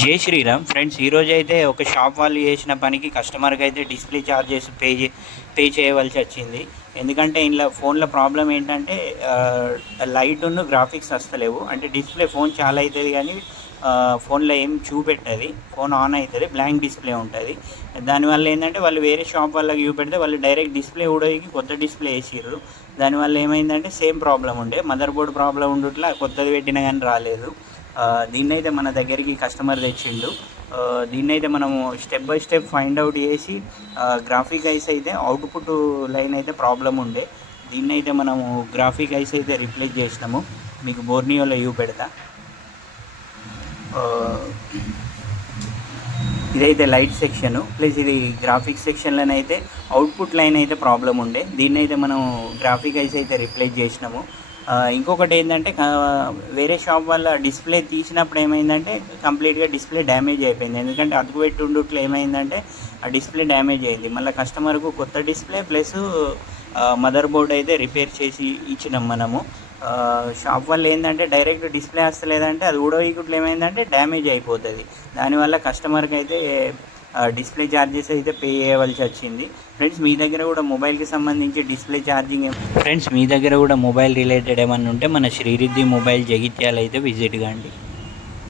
జై శ్రీరామ్ ఫ్రెండ్స్, ఈరోజు అయితే ఒక షాప్ వాళ్ళు చేసిన పనికి కస్టమర్కి అయితే డిస్ప్లే ఛార్జెస్ పే చేయవలసి వచ్చింది. ఎందుకంటే ఇందులో ఫోన్లో ప్రాబ్లం ఏంటంటే లైట్ను గ్రాఫిక్స్ వస్తలేవు. అంటే డిస్ప్లే ఫోన్ చాలా అవుతుంది కానీ ఫోన్లో ఏం చూపెట్టది. ఫోన్ ఆన్ అవుతుంది, బ్లాంక్ డిస్ప్లే ఉంటుంది. దానివల్ల ఏంటంటే వాళ్ళు వేరే షాప్ వాళ్ళకి చూపెడితే వాళ్ళు డైరెక్ట్ డిస్ప్లే ఉడోకి కొత్త డిస్ప్లే వేసిర్రు. దానివల్ల ఏమైందంటే సేమ్ ప్రాబ్లం ఉండే, మదర్ బోర్డ్ ప్రాబ్లం ఉండుట్లా కొత్తది పెట్టినా కానీ రాలేదు. దీన్నైతే మన దగ్గరికి కస్టమర్ తెచ్చిండు. దీన్నైతే మనము step by step find out చేసి గ్రాఫిక్ ఐస్ అయితే అవుట్పుట్ లైన్ అయితే ప్రాబ్లం ఉండే, దీన్నైతే మనము గ్రాఫిక్ ఐస్ అయితే రిప్లేస్ చేసినాము. మీకు బోర్నియోలో పెడతా. ఇదైతే లైట్ సెక్షను ప్లస్ ఇది గ్రాఫిక్స్ సెక్షన్లోనైతే అవుట్పుట్ లైన్ అయితే ప్రాబ్లం ఉండే, దీన్నైతే మనం గ్రాఫిక్ ఐస్ అయితే రిప్లేస్ చేసినాము. ఇంకొకటి ఏంటంటే వేరే షాప్ వల్ల డిస్ప్లే తీసినప్పుడు ఏమైందంటే కంప్లీట్గా డిస్ప్లే డ్యామేజ్ అయిపోయింది. ఎందుకంటే అతుకుపెట్టి ఉండుట్లో ఏమైందంటే ఆ డిస్ప్లే డ్యామేజ్ అయింది. మళ్ళీ కస్టమర్కు కొత్త డిస్ప్లే ప్లస్ మదర్ బోర్డ్ అయితే రిపేర్ చేసి ఇచ్చినాం మనము. షాప్ వల్ల ఏంటంటే డైరెక్ట్ డిస్ప్లే వస్తలేదంటే అది ఊడోయికుట్లు ఏమైందంటే డ్యామేజ్ అయిపోతుంది. దానివల్ల కస్టమర్కి అయితే డిస్ప్లే ఛార్జెస్ అయితే పే చేయవలసి వచ్చింది. ఫ్రెండ్స్, మీ దగ్గర కూడా మొబైల్కి సంబంధించి డిస్ప్లే ఛార్జింగ్ మీ దగ్గర కూడా మొబైల్ రిలేటెడ్ ఏమన్నా ఉంటే మన శ్రీరిద్ధి మొబైల్ జగిత్యాల అయితే విజిట్ కాండి.